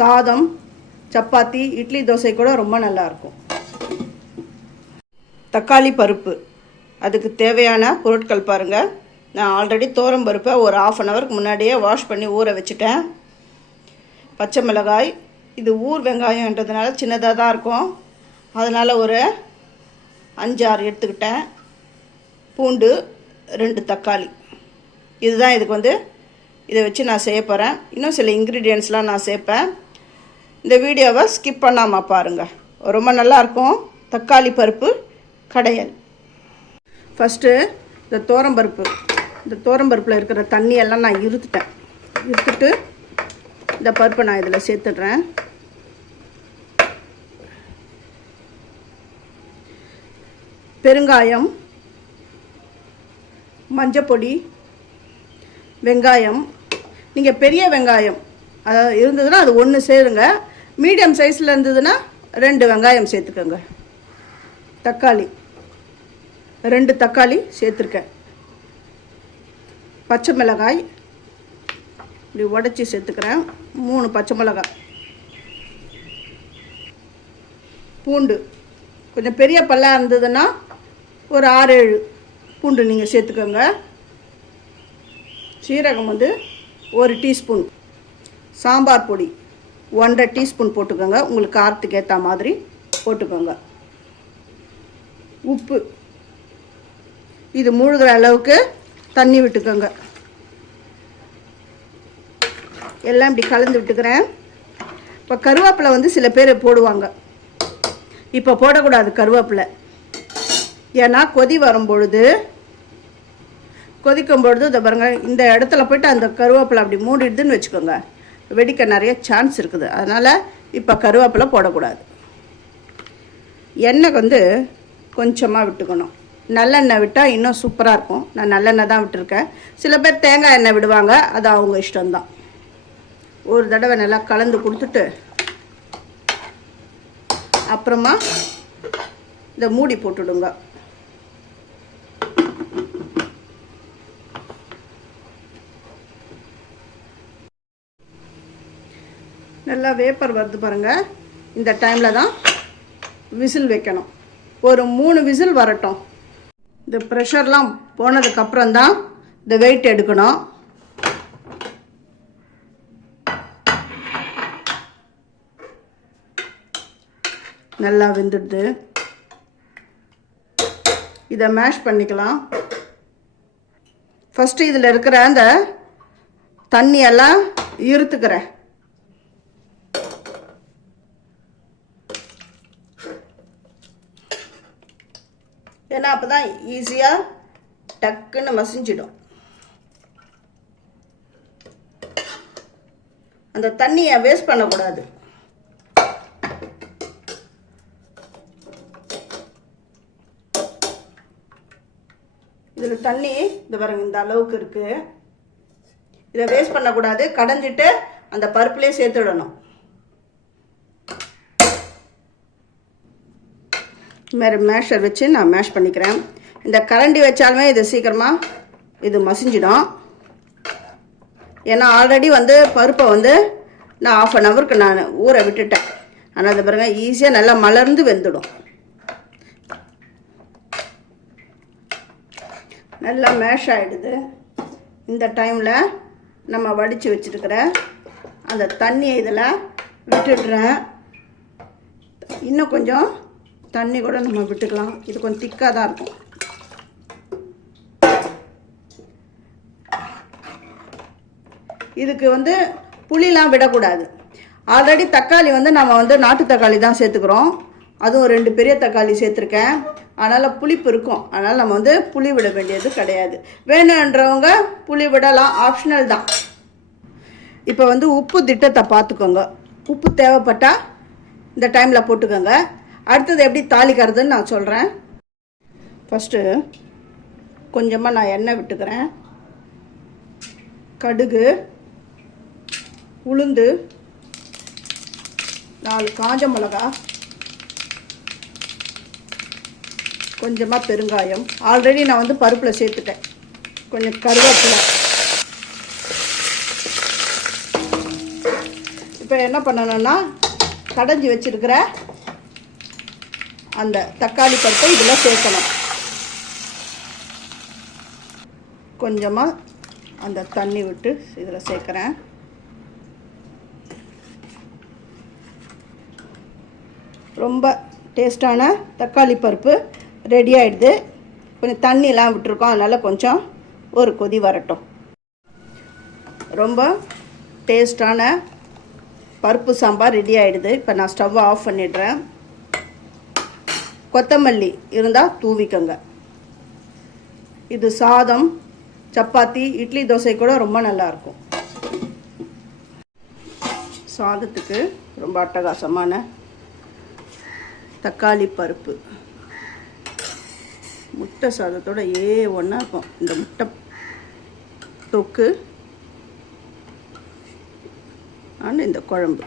சாதம் சப்பாத்தி இட்லி தோசை கூட ரொம்ப நல்லா இருக்கும். தக்காளி பருப்பு. அதுக்கு தேவையான பொருட்கள் பாருங்கள் நான் ஆல்ரெடி தோரம் பருப்பை ஒரு ஆஃப் அன் ஹவருக்கு முன்னாடியே வாஷ் பண்ணி ஊற வச்சுட்டேன். பச்சை மிளகாய். இது ஊர் வெங்காயன்றதுனால சின்னதாக தான் இருக்கும். அதனால் ஒரு அஞ்சாறு எடுத்துக்கிட்டேன். பூண்டு ரெண்டு தக்காளி. இதுதான் இதுக்கு வந்து இதை வச்சு நான் செய்ய போகிறேன் இன்னும் சில இன்க்ரீடியன்ஸ்லாம் நான் சேர்ப்பேன். இந்த வீடியோவை ஸ்கிப் பண்ணாமல் பாருங்கள் ரொம்ப நல்லாயிருக்கும். தக்காளி பருப்பு கடையல். ஃபஸ்ட்டு இந்த தோரம்பருப்பு இந்த தோரம்பருப்பில் இருக்கிற தண்ணியெல்லாம் நான் இருத்துட்டேன். இருத்துட்டு இந்த பருப்பை நான் இதில் சேர்த்துடுறேன். பெருங்காயம் மஞ்சப்பொடி வெங்காயம். நீங்கள் பெரிய வெங்காயம் அதாவது இருந்ததுன்னா அது ஒன்று சேருங்க. மீடியம் சைஸில் இருந்ததுன்னா ரெண்டு வெங்காயம் சேர்த்துக்கோங்க. தக்காளி. ரெண்டு தக்காளி சேர்த்துருக்கேன். பச்சை மிளகாய் இப்படி உடச்சி சேர்த்துக்கிறேன். மூணு பச்சை மிளகாய். பூண்டு. கொஞ்சம் பெரிய பல்லாக இருந்ததுன்னா ஒரு ஆறு ஏழு பூண்டு நீங்கள் சேர்த்துக்கோங்க. சீரகம் வந்து ஒரு டீஸ்பூன். சாம்பார் பொடி. ஒன்றரை டீஸ்பூன் போட்டுக்கோங்க. உங்களுக்கு காரத்துக்கு ஏற்ற மாதிரி போட்டுக்கோங்க. உப்பு. இது மூழ்கிற அளவுக்கு தண்ணி விட்டுக்கோங்க. எல்லாம் இப்படி கலந்து விட்டுக்கிறேன். இப்போ கருவேப்பிலை வந்து சில பேர் போடுவாங்க. இப்போ போடக்கூடாது கருவேப்பிலை. ஏன்னா கொதி வரும்பொழுது கொதிக்கும் பொழுது இதை பாருங்கள் இந்த இடத்துல போயிட்டு அந்த கருவேப்பிலை அப்படி மூடிடுதுன்னு வச்சுக்கோங்க. வெடிக்க நிறைய சான்ஸ் இருக்குது. அதனால் இப்போ கருவேப்பிலை போடக்கூடாது. எண்ணெய் வந்து கொஞ்சமாக விட்டுக்கணும். நல்லெண்ணெய் விட்டால் இன்னும் சூப்பராக இருக்கும். நான் நல்லெண்ணெய் தான் விட்டுருக்கேன். சில பேர் தேங்காய் எண்ணெய் விடுவாங்க. அது அவங்க இஷ்டம்தான். ஒரு தடவை நல்லா கலந்து கொடுத்துட்டு அப்புறமா இந்த மூடி போட்டுடுங்க. நல்லா வேப்பர் வருது பாருங்கள் இந்த டைமில் தான் விசில் வைக்கணும். ஒரு மூணு விசில் வரட்டும். இந்த ப்ரெஷர்லாம் போனதுக்கப்புறம் தான் இந்த வெயிட் எடுக்கணும். நல்லா வெந்துடுது. இதை மேஷ் பண்ணிக்கலாம். ஃபஸ்ட்டு இதில் இருக்கிற அந்த தண்ணியெல்லாம் இருத்துக்கிறேன் ஏன்னா அப்போ தான் ஈஸியாக டக்குன்னு மசிஞ்சிடும். அந்த தண்ணியை வேஸ்ட் பண்ணக்கூடாது. இதில் தண்ணி இந்த பாருங்க இந்த அளவுக்கு இருக்குது இதை வேஸ்ட் பண்ணக்கூடாது. கடைஞ்சிட்டு அந்த பருப்புலேயே சேர்த்துடணும். மாதிரி மேஷர் வச்சு நான் மேஷ் பண்ணிக்கிறேன். இந்த கரண்டி வச்சாலுமே இது சீக்கிரமாக இது மசிஞ்சிடும். ஏன்னா ஆல்ரெடி வந்து பருப்பை வந்து நான் ஆஃப் அன் ஹவருக்கு நான் ஊற விட்டுட்டேன். ஆனால் அது பாருங்க ஈஸியாக நல்லா மலர்ந்து வெந்துடும். நல்லா மேஷ் ஆகிடுது இந்த டைமில் நம்ம வடித்து வச்சுருக்கிற அந்த தண்ணியை இதில் விட்டுடுறேன். இன்னும் கொஞ்சம் தண்ணி கூட நம்ம விட்டுக்கலாம். இது கொஞ்சம் திக்காக தான் இருக்கும். இதுக்கு வந்து புளிலாம் விடக்கூடாது. ஆல்ரெடி தக்காளி வந்து நம்ம வந்து நாட்டு தக்காளி தான் சேர்த்துக்கிறோம். அதுவும் ரெண்டு பெரிய தக்காளி சேர்த்துருக்கேன். அதனால் புளிப்பு இருக்கும். அதனால் நம்ம வந்து புளி விட வேண்டியது கிடையாது. வேணுன்றவங்க புளி விடலாம். ஆப்ஷனல் தான். இப்போ வந்து உப்பு திட்டத்தை பார்த்துக்கோங்க. உப்பு தேவைப்பட்டால் இந்த டைமில் போட்டுக்கோங்க. அடுத்தது எப்படி தாளிக்கிறதுன்னு நான் சொல்கிறேன் ஃபஸ்ட்டு கொஞ்சமாக நான் எண்ணெய் விட்டுக்கிறேன். கடுகு உளுந்து நாலு காஞ்ச மிளகா கொஞ்சமாக பெருங்காயம். ஆல்ரெடி நான் வந்து பருப்பில் சேர்த்துட்டேன். கொஞ்சம் கருவேப்பிலை. இப்போ என்ன பண்ணணும்னா கடைஞ்சி வச்சிருக்கிற அந்த தக்காளி பருப்பை இதில் சேர்க்கணும். கொஞ்சமாக அந்த தண்ணி விட்டு இதில் சேர்க்குறேன். ரொம்ப டேஸ்டான தக்காளி பருப்பு ரெடி ஆகிடுது கொஞ்சம் தண்ணிலாம் விட்டுருக்கோம். அதனால் கொஞ்சம் ஒரு கொதி வரட்டும். ரொம்ப டேஸ்டான பருப்பு சாம்பார் ரெடி ஆகிடுது இப்போ நான் ஸ்டவ்வை ஆஃப் பண்ணிடுறேன். கொத்தமல்லி இருந்தால் தூவிக்கங்க. இது சாதம் சப்பாத்தி இட்லி தோசை கூட ரொம்ப நல்லாயிருக்கும் சாதத்துக்கு ரொம்ப அட்டகாசமான தக்காளி பருப்பு. முட்டை சாதத்தோட ஏ ஒன்றா இருக்கும். இந்த முட்டை தொக்கு. ஆனால் இந்த குழம்பு.